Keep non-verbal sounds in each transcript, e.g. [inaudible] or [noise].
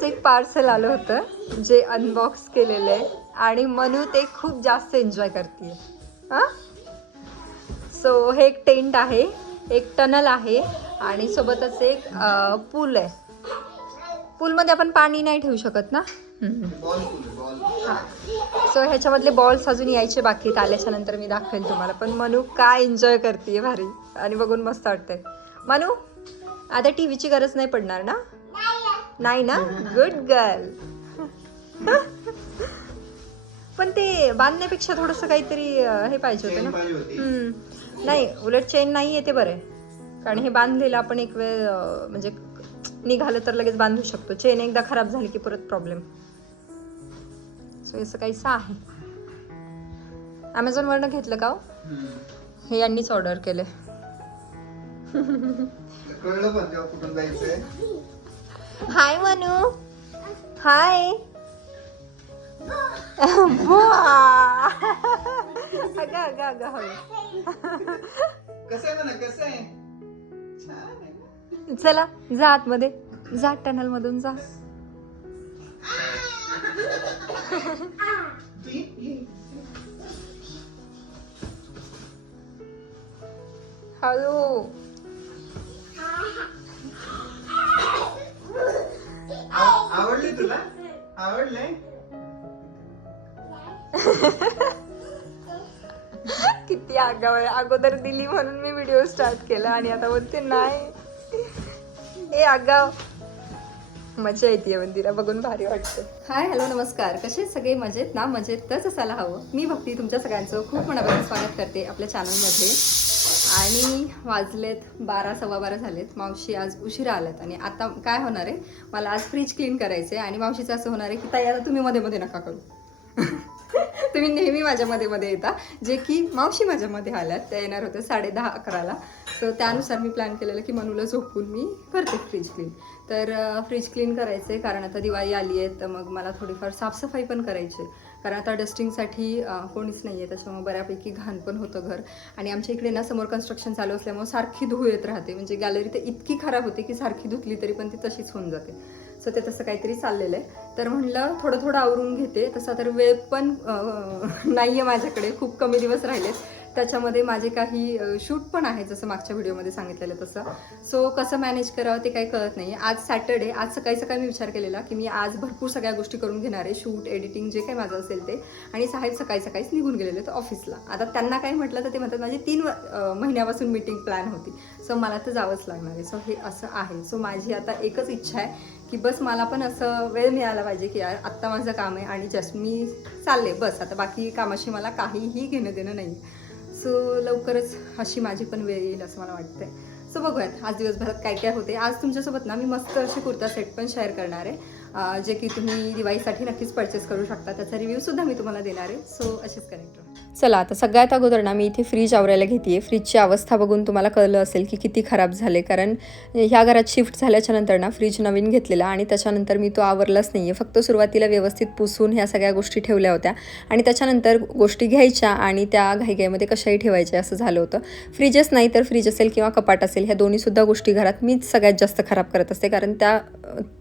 नुकतंच एक पार्सल आलं होतं जे अनबॉक्स केलेलं आहे. आणि मनू ते खूप जास्त एन्जॉय करते हां? सो हे एक टेंट आहे एक टनल आहे आणि सोबतच एक पूल आहे. पूलमध्ये आपण पाणी नाही ठेवू शकत ना? सो ह्याच्यामधले बॉल्स अजून यायचे बाकी आहेत. आल्याच्यानंतर मी दाखवेल तुम्हाला. पण मनू काय एन्जॉय करते भारी. आणि बघून मस्त वाटतंय. मनू आता टी व्हीची गरज नाही पडणार ना? नाही ना गुड गर्ल पण ते बांधण्यापेक्षा थोडंसं काहीतरी हे पाहिजे होतं ना? हम्म. नाही उलट चेन नाही आहे ते बरं. आहे कारण हे बांधलेलं आपण एक वेळ म्हणजे निघालं तर लगेच बांधू शकतो. चेन एकदा खराब झाली की परत प्रॉब्लेम सो असं काहीसं आहे. ॲमेझॉनवरनं घेतलं का हो? हे यांनीच ऑर्डर केले कळलं पण कुठून जायचंय. हाय मनू हाय अगं अगं अगं हळू कसं आहे म्हणा कसं आहे? छान आहे ना. चला जा आतमध्ये. जा टनल मधून जा. [laughs] हळू आव- आवडली तुला? आवडलंय? किती आगाव आहे अगोदर दिली म्हणून मी व्हिडिओ स्टार्ट केला आणि आता बोलते नाही. ए आगाव. मजा येते मंदिरा बघून भारी वाटतं. हाय हॅलो नमस्कार. कसे सगळे? मजेत? ना मजेतच असायला हवं. मी भक्ती तुमच्या सगळ्यांचं खूप मनापासून स्वागत करते आपल्या चॅनलमध्ये आणि वाजलेत बारा सव्वा बारा झालेत. मावशी आज उशिरा आल्यात आणि आता काय होणार आहे? मला आज फ्रीज क्लीन करायचं आहे आणि मावशीचं असं होणार आहे की ताई आता तुम्ही मध्ये मध्ये नका करू. [laughs] तुम्ही नेहमी माझ्या मध्ये मध्ये येता. जे की मावशी माझ्यामध्ये आल्यात. त्या येणार होत्या साडे दहा अकराला. तर त्यानुसार मी प्लॅन केलेलं की मनूला झोपून मी करते फ्रीज क्लीन तर फ्रीज क्लीन करायचं आहे कारण आता दिवाळी आली आहे तर मग मला थोडीफार साफसफाई पण करायची आहे. कारण आता डस्टिंगसाठी कोणीच नाही आहे त्याच्यामुळे बऱ्यापैकी घाण पण होतं घर. आणि आमच्या इकडे ना समोर कन्स्ट्रक्शन चालू असल्यामुळे सारखी धूळ येत राहते. म्हणजे गॅलरी तर इतकी खराब होते की सारखी धुतली तरी पण ती तशीच होऊन जाते. सो ते तसं काहीतरी चाललेलं आहे. तर म्हणलं थोडं थोडं आवरून घेते. तसा तर वेळ पण नाही आहे माझ्याकडे. खूप कमी दिवस राहिलेत. त्याच्यामध्ये माझे काही शूट पण आहे जसं मागच्या व्हिडिओमध्ये सांगितलेलं तसं. सो कसं मॅनेज करावं ते काही कळत नाही. आज सॅटर्डे आज सकाळी सकाळी मी विचार केलेला की मी आज भरपूर सगळ्या गोष्टी करून घेणार आहे शूट एडिटिंग जे काही माझं असेल ते. आणि साहेब सकाळी सकाळीच निघून गेलेले तर ऑफिसला आता त्यांना काय म्हटलं तर ते म्हणतात माझी तीन महिन्यापासून मीटिंग प्लॅन होती. सो मला तर जावंच लागणार आहे. सो हे असं आहे. सो माझी आता एकच इच्छा आहे की बस मला पण असं वेळ मिळाला पाहिजे की यार आत्ता माझं काम आहे आणि जस्ट मी चालले बस. आता बाकी कामाशी मला काहीही घेणं देणं नाही सो लवकरच अशी माझी पण वेळ येईल असं मला वाटतंय. सो बघूयात आज दिवसभरात काय काय होते. आज तुमच्यासोबत ना मी मस्त अशी कुर्ता सेट पण शेअर करणार आहे जे की तुम्ही दिवाळीसाठी नक्कीच परचेस करू शकता. त्याचा रिव्ह्यूसुद्धा मी तुम्हाला देणार आहे. सो अशीच कनेक्ट चला आता सगळ्यात अगोदर ना मी इथे फ्रीज आवरायला घेते फ्रीजची अवस्था बघून तुम्हाला कळलं असेल की किती खराब झाले. कारण ह्या घरात शिफ्ट झाल्याच्यानंतर ना फ्रीज नवीन घेतलेला आणि त्याच्यानंतर मी तो आवरलाच नाही आहे फक्त सुरुवातीला व्यवस्थित पुसून ह्या सगळ्या गोष्टी ठेवल्या होत्या आणि त्याच्यानंतर गोष्टी घ्यायच्या आणि त्या घाईघाईमध्ये कशाही ठेवायच्या असं झालं होतं. फ्रीजच नाही तर फ्रीज असेल किंवा कपाट असेल ह्या दोन्हीसुद्धा गोष्टी घरात मीच सगळ्यात जास्त खराब करत असते. कारण त्या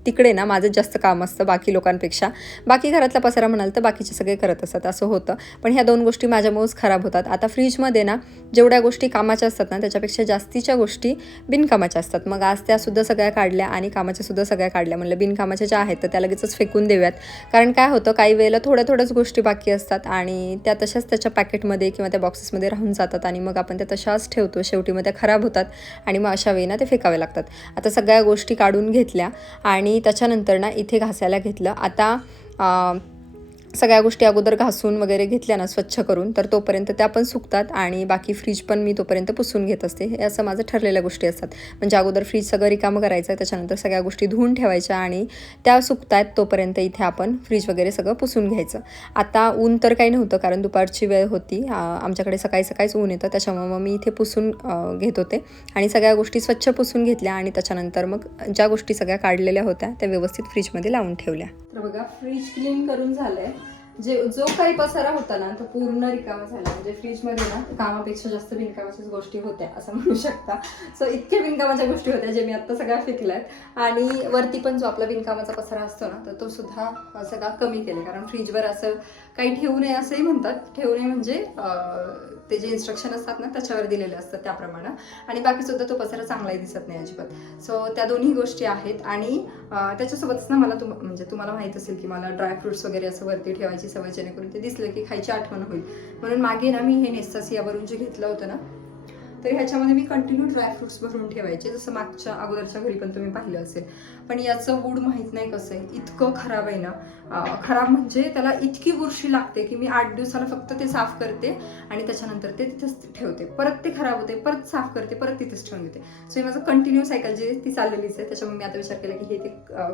तिकडे ना माझं जास्त काम असतं बाकी लोकांपेक्षा. बाकी घरातला पसारा म्हणाल तर बाकीचे सगळे करत असतात असं होतं. पण ह्या दोन गोष्टी गोष्टी माझ्यामुळेच खराब होतात. आता फ्रीजमध्ये ना जेवढ्या गोष्टी कामाच्या असतात ना त्याच्यापेक्षा जास्तीच्या गोष्टी बिनकामाच्या असतात. मग आज त्यासुद्धा सगळ्या काढल्या आणि कामाच्या सुद्धा सगळ्या काढल्या. म्हणलं बिनकामाच्या ज्या आहेत तर त्या लगेचच फेकून देऊयात. कारण काय होतं काही वेळेला थोड्या थोड्याच गोष्टी बाकी असतात आणि त्या तशाच त्याच्या पॅकेटमध्ये किंवा त्या बॉक्सेसमध्ये राहून जातात आणि मग आपण त्या तशाच ठेवतो. शेवटी मग त्या खराब होतात आणि मग अशा वेळी ना ते फेकावे लागतात. आता सगळ्या गोष्टी काढून घेतल्या आणि त्याच्यानंतर ना इथे घासायला घेतलं. आता सगळ्या गोष्टी अगोदर घासून वगैरे घेतल्या ना स्वच्छ करून तर तोपर्यंत त्या पण सुकतात आणि बाकी फ्रीज पण मी तोपर्यंत पुसून घेत असते. हे असं माझं ठरलेल्या गोष्टी असतात. म्हणजे अगोदर फ्रीज सगळं रिकामं करायचं त्याच्यानंतर सगळ्या गोष्टी धुवून ठेवायच्या आणि त्या सुकतायत तोपर्यंत इथे आपण फ्रीज वगैरे सगळं पुसून घ्यायचं. आता ऊन तर काही नव्हतं कारण दुपारची वेळ होती. आमच्याकडे सकाळी सकाळीच ऊन येतं त्याच्यामुळे मग मी इथे पुसून घेत होते. आणि सगळ्या गोष्टी स्वच्छ पुसून घेतल्या आणि त्याच्यानंतर मग ज्या गोष्टी सगळ्या काढलेल्या होत्या त्या व्यवस्थित फ्रीजमध्ये लावून ठेवल्या. तर बघा फ्रीज क्लीन करून झालं आहे जे जो काही पसारा होता ना तो पूर्ण रिकामा झाला. म्हणजे फ्रीजमध्ये ना कामापेक्षा जास्त बिनकामाच्याच गोष्टी होत्या असं म्हणू शकता. सो इतक्या बिनकामाच्या गोष्टी होत्या जे मी आता सगळ्या फेकल्यात. आणि वरती पण जो आपला बिनकामाचा पसारा असतो ना तर तो सुद्धा सगळा कमी केला. कारण फ्रीजवर असं काही ठेवू नये असंही म्हणतात. ठेवू नये म्हणजे ते जे इन्स्ट्रक्शन असतात ना त्याच्यावर दिलेले असतात त्याप्रमाणे. आणि बाकीसुद्धा तो पसारा चांगलाही दिसत नाही अजिबात. सो त्या दोन्ही गोष्टी आहेत. आणि त्याच्यासोबतच ना मला तुम म्हणजे तुम्हाला माहीत असेल की मला ड्रायफ्रुट्स वगैरे असं वरती ठेवायची सवय जेणेकरून ते दिसलं की खायची आठवण होईल. म्हणून मागे ना मी हे नेस्तासियावरून जे घेतलं होतं ना तर ह्याच्यामध्ये मी कंटिन्यू ड्रायफ्रुट्स भरून ठेवायचे जसं मागच्या अगोदरच्या घरी पण तुम्ही पाहिलं असेल. पण याचं वूड माहीत नाही कसं आहे. इतकं खराब आहे ना. खराब म्हणजे त्याला इतकी बुरशी लागते की मी आठ दिवसाला फक्त ते साफ करते आणि त्याच्यानंतर ते तिथेच ठेवते. परत ते खराब होते परत साफ करते परत तिथेच ठेवून देते. सो हे माझं कंटिन्यू सायकल जी ती चाललेलीच आहे. त्याच्यामुळे मी आता विचार केला की हे ते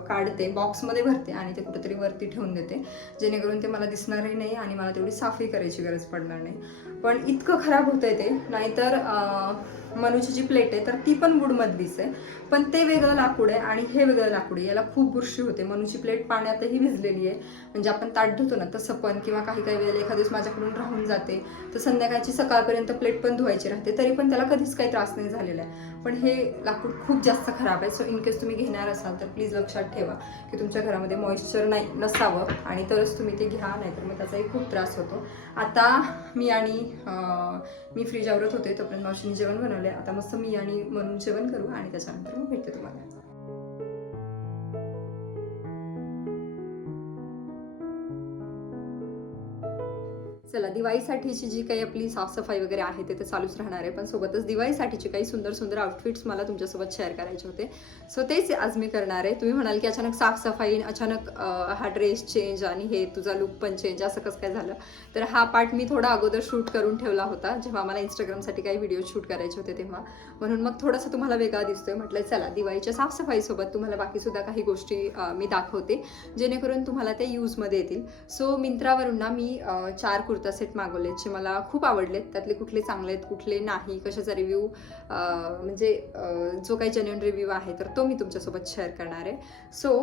काढते बॉक्समध्ये भरते आणि ते कुठेतरी वरती ठेवून देते. जेणेकरून ते मला दिसणारही नाही आणि मला तेवढी साफही करायची गरज पडणार नाही. पण इतकं खराब होतंय ते. नाहीतर मनूची जी प्लेट आहे तर ती पण वूडमधलीच आहे. पण ते वेगळं लाकूड आहे आणि हे वेगळं लाकूड आहे. याला खूप बुरशी होते. मनूची प्लेट पाण्यातही भिजलेली आहे. म्हणजे आपण ताट धुतो ना तसं पण किंवा काही काही वेळेला एखाद्या दिवस माझ्याकडून राहून जाते. तर संध्याकाळची सकाळपर्यंत प्लेट पण धुवायची राहते. तरी पण त्याला कधीच काही त्रास नाही झालेला आहे. पण हे लाकूड खूप जास्त खराब आहे. सो इनकेस तुम्ही घेणार असाल तर प्लीज लक्षात ठेवा की तुमच्या घरामध्ये मॉइश्चर नाही नसावं. आणि तरच तुम्ही ते घ्या नाहीतर मग त्याचाही खूप त्रास होतो. आता मी आणि मी फ्रीज आवरत होते. तोपर्यंत मावशीने जेवण बनवले आता मस्त मी आणि म्हणून जेवण करू आणि त्याच्यानंतर मग भेटते तुम्हाला चला दिवाळीसाठीची जी काही आपली साफसफाई वगैरे आहे ते तर चालूच राहणार आहे. पण सोबतच दिवाळीसाठीचे काही सुंदर सुंदर आउटफिट्स मला तुमच्यासोबत शेअर करायचे होते. सो तेच आज मी करणार आहे. तुम्ही म्हणाल की अचानक साफसफाई अचानक हा ड्रेस चेंज आणि हे तुझा लुक पण चेंज असं कसं काय झालं? तर हा पार्ट मी थोडा अगोदर शूट करून ठेवला होता जेव्हा मला इंस्टाग्रामसाठी काही व्हिडिओ शूट करायचे होते तेव्हा. म्हणून मग थोडासा तुम्हाला वेगळा दिसतोय. म्हटलं चला दिवाळीच्या साफसफाईसोबत तुम्हाला बाकीसुद्धा काही गोष्टी मी दाखवते. जेणेकरून तुम्हाला ते यूजमध्ये येतील. सो मिंत्रावरून ना मी चार कुर्ती सेट मागवलेत जे मला खूप आवडलेत. त्यातले कुठले चांगले आहेत कुठले नाही कशाचा रिव्ह्यू म्हणजे जो काही जेन्युन रिव्ह्यू आहे तर तो मी तुमच्यासोबत शेअर करणार आहे. सो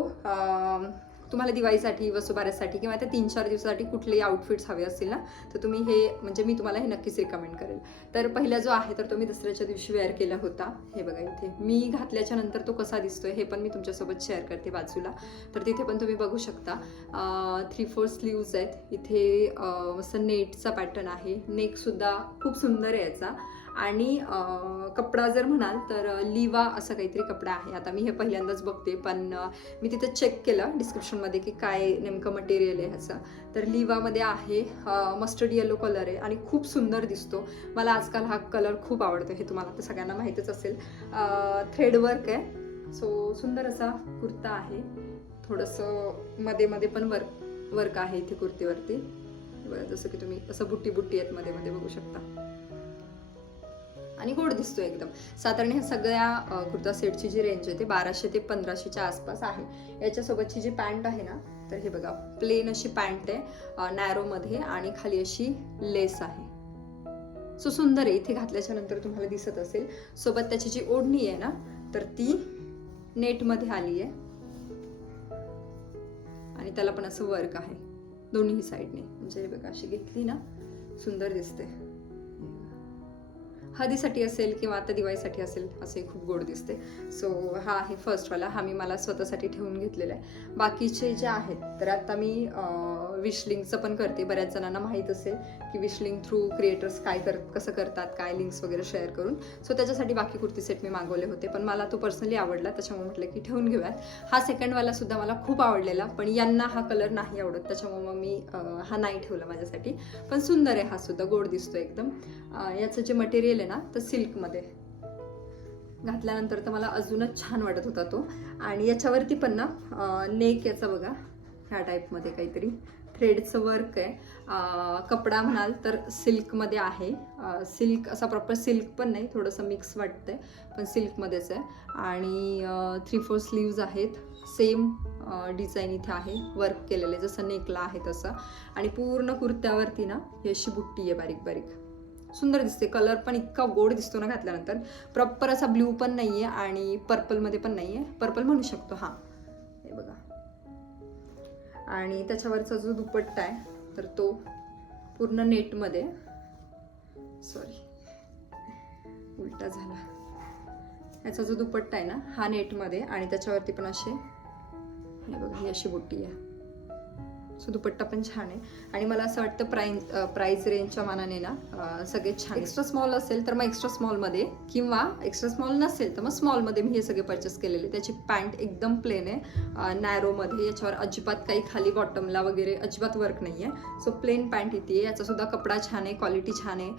तुम्हाला दिवाळीसाठी वसुबारससाठी किंवा त्या तीन चार दिवसासाठी कुठलेही आउटफिट्स हवे असतील ना तर तुम्ही हे म्हणजे मी तुम्हाला हे नक्कीच रिकमेंड करेल. तर पहिला जो आहे तर तो मी दसऱ्याच्या दिवशी वेअर केला होता. हे बघा इथे. मी घातल्याच्या नंतर तो कसा दिसतोय हे पण मी तुमच्यासोबत शेअर करते बाजूला. तर तिथे पण तुम्ही बघू शकता थ्री फोर स्लीव्ज आहेत. इथे असं मस्त नेटचा पॅटर्न आहे. नेकसुद्धा खूप सुंदर आहे याचा. आणि कपडा जर म्हणाल तर लिवा असा काहीतरी कपडा आहे. आता मी हे पहिल्यांदाच बघते पण मी तिथे चेक केलं डिस्क्रिप्शनमध्ये की काय नेमकं मटेरियल आहे ह्याचं. तर लिवामध्ये आहे मस्टर्ड येलो कलर आहे आणि खूप सुंदर दिसतो. मला आजकाल हा कलर खूप आवडतो हे तुम्हाला तर सगळ्यांना माहीतच असेल. थ्रेड वर्क आहे. सो सुंदर असा कुर्ता आहे. थोडंसं मध्ये मध्ये पण वर्क वर्क आहे इथे कुर्तीवरती. बरं जसं की तुम्ही असं बुट्टी बुट्टी आहेत मध्ये मध्ये बघू शकता. आणि गोड दिसतो एकदम. साधारण ह्या सगळ्या कुर्ता सेटची जी रेंज आहे ते बाराशे ते पंधराशेच्या आसपास आहे. याच्यासोबतची जी पॅन्ट आहे ना तर हे बघा प्लेन अशी पॅन्ट आहे नॅरोमध्ये आणि खाली अशी लेस आहे. सो सुंदर आहे. इथे घातल्याच्या नंतर तुम्हाला दिसत असेल. सोबत त्याची जी ओढणी आहे ना तर ती नेटमध्ये आली आहे. आणि त्याला पण असं वर्क आहे. दोन्ही साईडने म्हणजे हे बघा अशी घेतली ना सुंदर दिसते. हळदीसाठी असेल किंवा आता दिवाळीसाठी असेल असे खूप गोड दिसते. सो हा आहे फर्स्टवाला हा मी मला स्वतःसाठी ठेवून घेतलेला आहे. बाकीचे जे आहेत तर आता मी विशलिंगचं पण करते. बऱ्याच जणांना माहीत असेल की विशलिंग थ्रू क्रिएटर्स काय कर कसं करतात काय लिंक्स वगैरे शेअर करून. सो त्याच्यासाठी बाकी कुर्ती सेट मी मागवले होते. पण मला तो पर्सनली आवडला. त्याच्यामुळे म्हटलं की ठेवून घेऊयात. हा सेकंडवाला सुद्धा मला खूप आवडलेला. पण यांना हा कलर नाही आवडत. त्याच्यामुळे मग मी हा नाही ठेवला माझ्यासाठी. पण सुंदर आहे हा सुद्धा. गोड दिसतो एकदम. याचं जे मटेरियल आहे ना तर सिल्कमध्ये. घातल्यानंतर तर मला अजूनच छान वाटत होता तो. आणि याच्यावरती पण ना नेक याचा बघा. ह्या टाईपमध्ये काहीतरी. थ्रेडचं वर्क आहे. कपडा म्हणाल तर सिल्कमध्ये आहे. सिल्क असा प्रॉपर सिल्क पण नाही थोडंसं मिक्स वाटतंय पण सिल्कमध्येच आहे. आणि थ्री फोर स्लीव्ज आहेत. सेम डिझाईन इथे आहे. वर्क केलेले जसं नेकला आहे तसं. आणि पूर्ण कुर्त्यावरती ना ही अशी बुट्टी आहे बारीक बारीक. सुंदर दिसते. कलर पण इतका गोड दिसतो ना घातल्यानंतर. प्रॉपर असा ब्ल्यू पण नाही आहे आणि पर्पलमध्ये पण नाही आहे पर्पल म्हणू शकतो. हां. हे बघा. आणि त्याच्यावरचा जो दुपट्टा आहे तर तो पूर्ण नेटमध्ये सॉरी उलटा झाला. याचा जो दुपट्टा आहे ना हा नेटमध्ये आणि त्याच्यावरती पण असे हे बघा ही अशी बुट्टी आहे. सो दुपट्टा पण छान आहे. आणि मला असं वाटतं प्राईज प्राईज रेंजच्या मानाने ना सगळे छान एक्स्ट्रा स्मॉल असेल तर मग एक्स्ट्रा स्मॉलमध्ये किंवा एक्स्ट्रा स्मॉल नसेल तर मग स्मॉलमध्ये मी हे सगळे परचेस केलेले. त्याची पॅन्ट एकदम प्लेन आहे. नॅरोमध्ये याच्यावर अजिबात काही खाली बॉटमला वगैरे अजिबात वर्क नाही आहे सो प्लेन पॅन्ट येते आहे. याचासुद्धा कपडा छान आहे क्वालिटी छान आहे.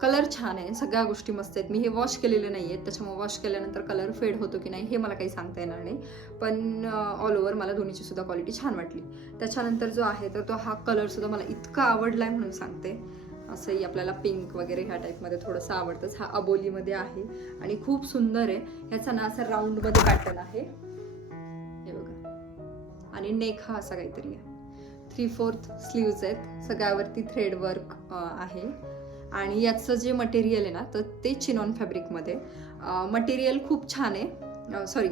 कलर छान आहे. सगळ्या गोष्टी मस्त आहेत. मी हे वॉश केलेले नाही आहेत त्याच्यामुळे वॉश केल्यानंतर कलर फेड होतो की नाही हे मला काही सांगता येणार नाही. पण ऑल ओव्हर मला दोन्हीची सुद्धा क्वालिटी छान वाटली. त्याच्यानंतर जो आहे तर तो हा कलर सुद्धा मला इतका आवडला आहे म्हणून सांगते. असंही आपल्याला पिंक वगैरे ह्या टाईपमध्ये थोडंसं आवडतंच. हा अबोलीमध्ये आहे आणि खूप सुंदर आहे. ह्याचा ना असा राऊंडमध्ये पॅटर्न आहे. हे बघा. आणि नेक हा असा काहीतरी आहे. थ्री फोर्थ स्लीव्ज आहेत. सगळ्यावरती थ्रेड वर्क आहे. आणि याचं जे मटेरियल आहे ना तर ते चिनॉन फॅब्रिकमध्ये मटेरियल खूप छान आहे. सॉरी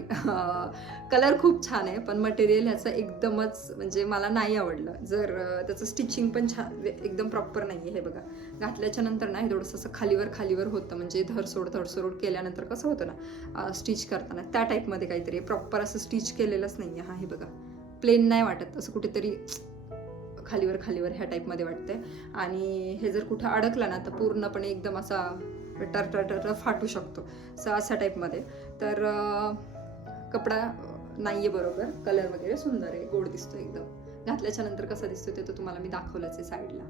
कलर खूप छान आहे पण मटेरियल ह्याचं एकदमच म्हणजे मला नाही आवडलं. जर त्याचं स्टिचिंग पण छान एकदम प्रॉपर नाही आहे हे बघा. घातल्याच्या नंतर ना हे थोडंसं असं खालीवर खालीवर होतं. म्हणजे धरसोड धरसोड केल्यानंतर कसं होतं ना स्टिच करताना. त्या टाईपमध्ये काहीतरी प्रॉपर असं स्टिच केलेलंच नाही आहे हा हे बघा. प्लेन नाही वाटत. असं कुठेतरी खालीवर खालीवर ह्या टाईपमध्ये वाटतंय. आणि हे जर कुठं अडकलं ना तर पूर्णपणे एकदम असा टर टर टर फाटू शकतो. सो अशा टाईपमध्ये तर कपडा नाही आहे बरोबर. कलर वगैरे सुंदर आहे. गोड दिसतो एकदम. घातल्याच्या नंतर कसा दिसतो ते तर तुम्हाला मी दाखवलंच आहे साईडला.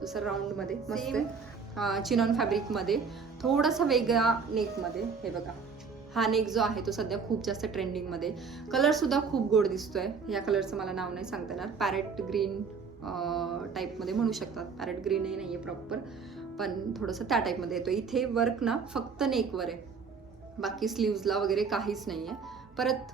सो सर राऊंडमध्ये मस्त आहे. चिनॉन फॅब्रिकमध्ये थोडासा वेगळा नेकमध्ये हे बघा. हा नेक जो आहे तो सध्या खूप जास्त ट्रेंडिंगमध्ये कलर सुद्धा खूप गोड दिसतोय. या कलरचं मला नाव नाही सांगता येणार. पॅरेट ग्रीन टाईपमध्ये म्हणू शकतात. पॅरेट ग्रीनही नाही आहे प्रॉपर पण थोडंसं त्या टाईपमध्ये येतो इथे वर्क ना फक्त नेकवर आहे. बाकी स्लीव्जला वगैरे काहीच नाही आहे परत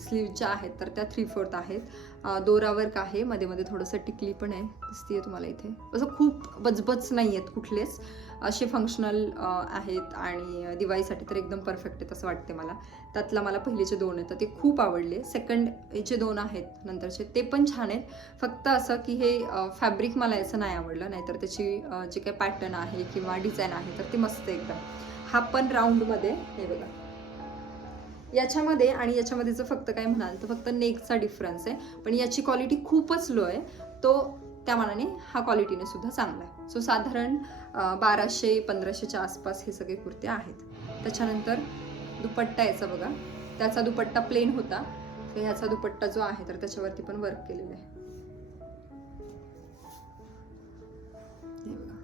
स्लीवच्या ज्या आहेत तर त्या थ्री फोर्थ आहेत दोरावर्क आहे मध्ये मध्ये थोडंसं टिकली पण आहे दिसतीये तुम्हाला इथे. असं खूप बचबच नाही आहेत कुठलेच. असे फंक्शनल आहेत आणि दिवाळीसाठी तर एकदम परफेक्ट आहेत असं वाटते मला. त्यातला मला पहिलेचे दोन आहेत तर ते खूप आवडले. सेकंड याचे दोन आहेत नंतरचे ते पण छान आहेत. फक्त असं की हे फॅब्रिक मला याचं नाही आवडलं नाहीतर त्याची जे काही पॅटर्न आहे किंवा डिझाईन आहे तर ती मस्त आहे एकदम. हा पण राऊंडमध्ये हे बघा. याच्यामध्ये आणि याच्यामध्ये जर फक्त काय म्हणाल तर फक्त नेकचा डिफरन्स आहे. पण याची क्वालिटी खूपच लो आहे. तो त्या मानाने हा क्वालिटीने सुद्धा चांगला आहे. सो साधारण बाराशे पंधराशेच्या आसपास हे सगळे कुर्ते आहेत. त्याच्यानंतर दुपट्टा याचा बघा. त्याचा दुपट्टा प्लेन होता. तर ह्याचा दुपट्टा जो आहे तर त्याच्यावरती पण वर्क केलेलं आहे. बघा.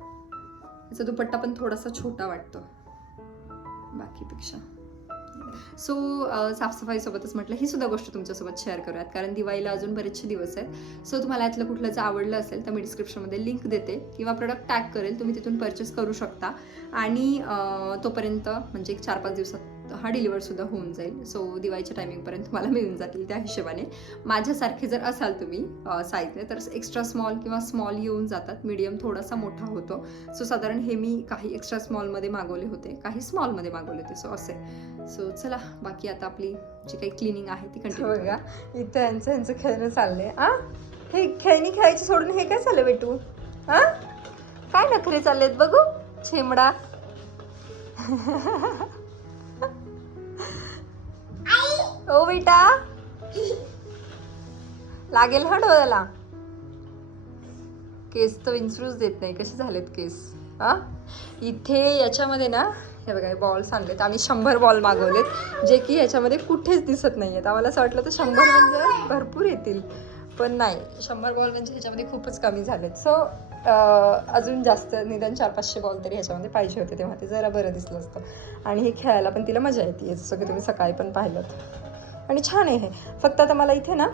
याचा दुपट्टा पण थोडासा छोटा वाटतो. बाकीपेक्षा. सो साफसफाईसोबतच म्हटलं ही सुद्धा गोष्ट तुमच्यासोबत शेअर करूयात कारण दिवाळीला अजून बरेचसे दिवस आहेत. सो तुम्हाला यातलं कुठलं जर आवडलं असेल तर मी डिस्क्रिप्शनमध्ये लिंक देते किंवा प्रोडक्ट टॅग करेल तुम्ही तिथून परचेस करू शकता. आणि तोपर्यंत म्हणजे एक चार पाच दिवसात हा डिलिव्हर सुद्धा होऊन जाईल. सो दिवाळीच्या टायमिंगपर्यंत तुम्हाला मिळून जातील त्या हिशोबाने. माझ्यासारखे जर असाल तुम्ही साईजने तर एक्स्ट्रा स्मॉल किंवा स्मॉल येऊन जातात. मीडियम थोडासा मोठा होतो. सो साधारण हे मी काही एक्स्ट्रा स्मॉलमध्ये मागवले होते. काही स्मॉलमध्ये मागवले होते. सो असे. सो चला बाकी आता आपली जी काही क्लिनिंग आहे ती कंटिन्यू बघा इथं यांचं यांचं खेळणं चाललंय. आ? हे खेळणी खेळायची सोडून हे काय चाललंय बेटू? हा काय नखरे चाललेत बघू? छेमडा. [laughs] ओ बेटा. लागेल हा डोळ्याला. केस तर विंचरूच देत नाही. कसे झालेत केस? हा? इथे याच्यामध्ये ना हे बघा बॉल्स आणलेत आम्ही शंभर बॉल मागवलेत जे की याच्यामध्ये कुठेच दिसत नाही आहेत आम्हाला असं वाटलं तर शंभर म्हणजे भरपूर येतील. पण नाही शंभर बॉल म्हणजे ह्याच्यामध्ये खूपच कमी झालेत. सो अजून जास्त निदान चार पाचशे बॉल तरी ह्याच्यामध्ये पाहिजे होते तेव्हा. ते जरा बरं दिसलं असतं. आणि हे खेळायला पण तिला मजा येते. जसं तुम्ही सकाळी पण पाहिलं आणि छान आहे हे. फक्त आता मला इथे ना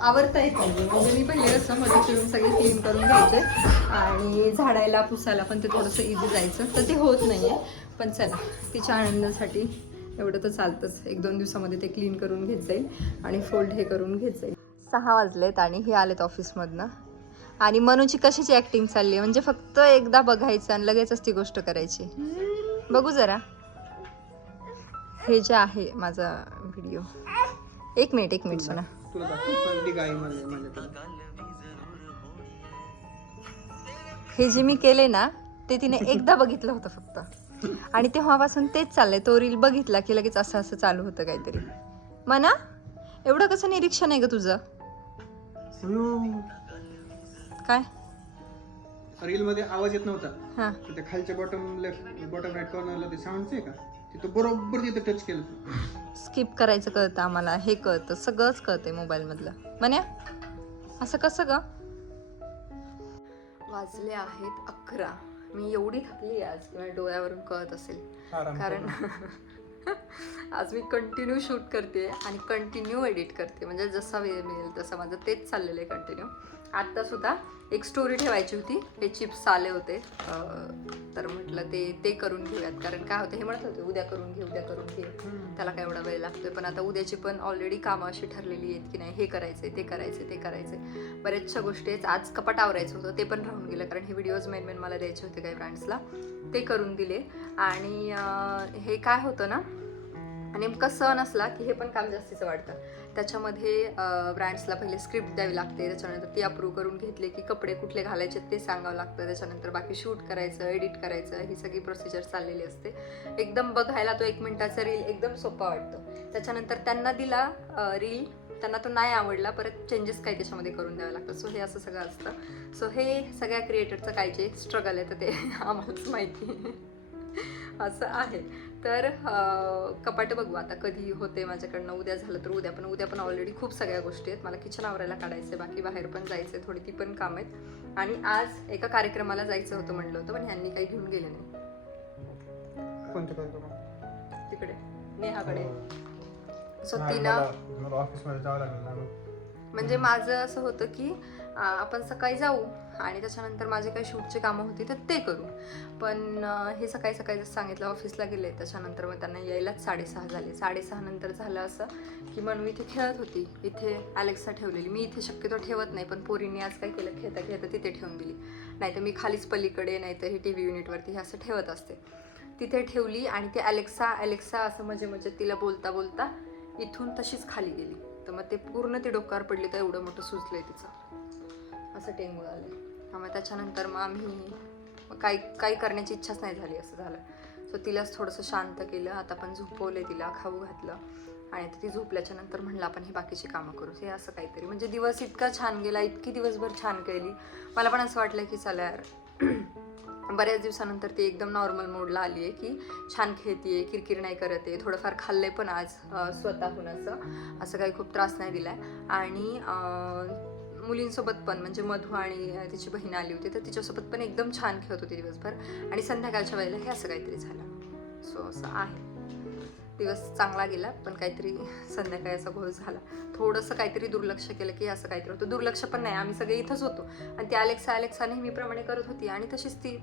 आवडता येत नाही म्हणजे मी पहिले असं मध्ये फिरून सगळे क्लीन करून घ्यायचे आणि झाडायला पुसायला पण ते थोडंसं इझी जायचं. तर ते होत नाही आहे पण चला तिच्या आनंदासाठी एवढं तर चालतंच. एक दोन दिवसामध्ये ते क्लीन करून घेत जाईल आणि फोल्ड हे करून घेत जाईल. सहा वाजलेत आणि हे आलेत ऑफिसमधनं आणि मनूची कशाची ऍक्टिंग चालली आहे? म्हणजे फक्त एकदा बघायचं आणि लगेचच ती गोष्ट करायची. बघू जरा. हे जे आहे माझा व्हिडिओ एक मिनिट एक मिनिट सोना. हे जे मी केले ना ते तिने एकदा बघितलं होतं फक्त. आणि तेव्हापासून तेच चाललंय. तो रील बघितला की लगेच असं असं चालू होतं काहीतरी. मना एवढं कसं निरीक्षण आहे ग तुझं? काय? रील मध्ये आवाज येत नव्हता. हां. खालच्या बॉटम लेफ्ट बॉटम राईट कॉर्नरला ते साऊंडच आहे का? तिथं बरोबर तिथं टच केलं स्किप करायचं कळतं आम्हाला हे कळतं सगळंच कळतंय मोबाईलमधलं म्हण्या असं कसं ग? वाजले आहेत अकरा. मी एवढी थकली आज की माझ्या डोळ्यावरून कळत असेल. कारण [laughs] आज मी कंटिन्यू शूट करते आणि कंटिन्यू एडिट करते. म्हणजे जसा वेळ मिळेल तसं माझं तेच चाललेलं आहे कंटिन्यू आत्ता सुद्धा एक स्टोरी ठेवायची होती. हे चिप्स आले होते. तर म्हटलं ते ते करून घेऊयात. कारण काय होतं हे म्हणत होते उद्या करून घे उद्या करून घे. त्याला काय एवढा वेळ लागतोय? पण आता उद्याची पण ऑलरेडी कामं अशी ठरलेली आहेत की नाही हे करायचंय ते करायचंय ते करायचंय. बऱ्याचशा गोष्टी आहेत. आज कपाट आवरायचं होतं ते पण राहून गेलं. कारण हे व्हिडिओज मेन मेन मला द्यायचे होते काही ब्रँड्सला ते करून दिले. आणि हे काय होतं ना नेमका सण असला की हे पण काम जास्तीचं वाटतं त्याच्यामध्ये ब्रँड्सला पहिले स्क्रिप्ट द्यावी लागते. त्याच्यानंतर ती अप्रूव्ह करून घेतले की कपडे कुठले घालायचे ते सांगावं लागतं. त्याच्यानंतर बाकी शूट करायचं एडिट करायचं ही सगळी प्रोसिजर चाललेली असते. एकदम बघायला तो एक मिनिटाचा रील एकदम सोपा वाटतो. त्याच्यानंतर त्यांना दिला रील त्यांना तो नाही आवडला परत चेंजेस काही त्याच्यामध्ये करून द्यावे लागतात. सो हे असं सगळं असतं. सो हे सगळ्या क्रिएटरचं काय जे स्ट्रगल आहे तर ते [laughs] आम्हालाच माहिती. [laughs] असं आहे. तर कपाट बघू आता कधी होते माझ्याकडनं. उद्या झालं तर उद्या पण उद्या पण ऑलरेडी खूप सगळ्या गोष्टी आहेत. मला किचन आवरायला काढायचं बाकी बाहेर पण जायचं थोडी ती पण काम आहेत. आणि आज एका कार्यक्रमाला जायचं होतं म्हणलं होतं पण ह्यांनी काही घेऊन गेले नाही. तिकडे नेहाकडे. सो नाही, तिनं. म्हणजे माझं असं होतं की आपण सकाळी जाऊ आणि त्याच्यानंतर माझे काही शूटचे कामं होती तर ते करू. पण हे सकाळी सकाळी जसं सांगितलं ऑफिसला गेले त्याच्यानंतर मग त्यांना यायलाच साडेसहा झाले. साडेसहा नंतर झालं असं की मनू इथे खेळत होती. इथे अलेक्सा ठेवलेली. मी इथे शक्यतो ठेवत नाही पण पोरींनी आज काय केलं? खेळता खेळता तिथे ठेवून दिली. नाहीतर मी खालीच पलीकडे नाहीतर हे टी व्ही युनिटवरती हे असं ठेवत असते. तिथे ठेवली आणि ते अलेक्सा अलेक्सा असं म्हणजे म्हणजे तिला बोलता बोलता इथून तशीच खाली गेली. तर मग ते पूर्ण ती डोक्यावर पडली तर एवढं मोठं सुचलं आहे तिचं. असं टेंगू आलं त्यामुळे त्याच्यानंतर मग आम्ही मग काही काही करण्याची इच्छाच नाही झाली असं झालं. सो तिलाच थोडंसं शांत केलं. आता पण झोपवले तिला खाऊ घातलं. आणि आता ती झोपल्याच्या नंतर म्हणलं आपण हे बाकीची कामं करू. हे असं काहीतरी. म्हणजे दिवस इतका छान गेला इतकी दिवसभर छान केली. मला पण असं वाटलं की चला यार. [clears throat] बऱ्याच दिवसानंतर ती एकदम नॉर्मल मोडला आली आहे की छान खेळतीये किरकिर नाही करत आहे थोडंफार खाल्लंय पण आज स्वतःहून असं. असं काही खूप त्रास नाही दिलाय. आणि मुलींसोबत पण म्हणजे मधू आणि तिची बहीण आली होती तर तिच्यासोबत पण एकदम छान खेळत होती दिवसभर. आणि संध्याकाळच्या वेळेला हे असं काहीतरी झालं. सो असं आहे. दिवस चांगला गेला पण काहीतरी संध्याकाळी असा घोळ झाला. थोडंसं काहीतरी दुर्लक्ष केलं की असं काहीतरी होतं. दुर्लक्ष पण नाही आम्ही सगळे इथंच होतो. आणि ती अलेक्सा अलेक्सा नेहमीप्रमाणे करत होती आणि तशीच ती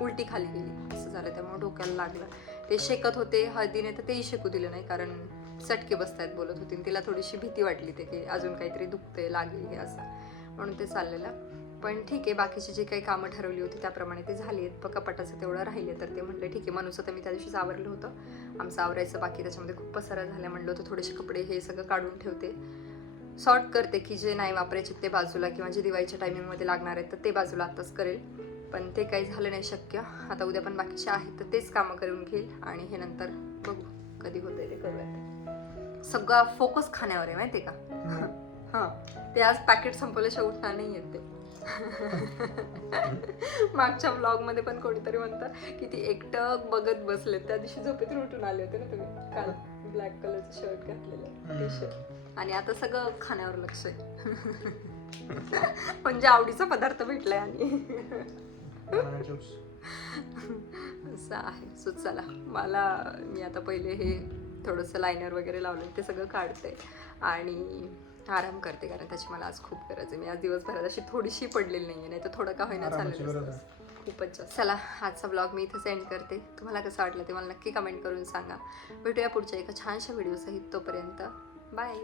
उलटी खाली गेली. असं झालं त्यामुळे डोक्याला लागलं. ते शेकत होते हळदीने तर तेही शेकू दिलं नाही कारण चटके बसतायत बोलत होती. आणि तिला थोडीशी भीती वाटली ते की अजून काहीतरी दुखतंय लागेल हे असं. म्हणून ते चाललेलं. पण ठीक आहे बाकीची जी काही कामं ठरवली होती त्याप्रमाणे ते झाली आहेत. कपाटाचं तेवढं राहिले तर ते म्हणले ठीक आहे मनुचं तर मी त्या दिवशीच आवरलं होतं. आमचं आवरायचं बाकी त्याच्यामध्ये खूप पसारा झाल्या म्हणलं होतं थोडेसे कपडे हे सगळं काढून ठेवते. सॉर्ट करते की जे नाही वापरायचे ते बाजूला किंवा जे दिवाळीच्या टायमिंगमध्ये लागणार आहेत तर ते बाजूला आत्ताच करेल. पण ते काही झालं नाही शक्य. आता उद्या पण बाकीचे आहेत तर तेच कामं करून घेईल आणि हे नंतर बघू. कधी होतं ते करूयात सगळा फोकस खाण्यावर आहे माहिती का? हां. ते आज पॅकेट संपवल्याशिवाय उठणार नाही येत ते. [laughs] मागच्या ब्लॉगमध्ये पण कोणीतरी म्हणतं की ती एकटक बघत बसले. त्या दिवशी झोपेतून उठून आले होते ना तुम्ही. काल ब्लॅक कलरचं शर्ट घातलेलं टी शर्ट आणि आता सगळं खाण्यावर लक्ष आहे. [laughs] म्हणजे आवडीचा पदार्थ भेटलाय आणि. असं आहे. सो चला. मला मी आता पहिले हे थोडंसं लायनर वगैरे लावलं ते सगळं काढते आणि आराम करते कारण त्याची मला आज खूप गरज आहे. मी आज दिवसभरात अशी थोडीशी पडलेली नाही आहे नाही तर थोडं का होईना असतं. खूपच जास्त. चला आजचा ब्लॉग मी इथं सेंड करते. तुम्हाला कसं वाटलं ते मला नक्की कमेंट करून सांगा. भेटूया पुढच्या एका छानशा व्हिडिओसहित तोपर्यंत. बाय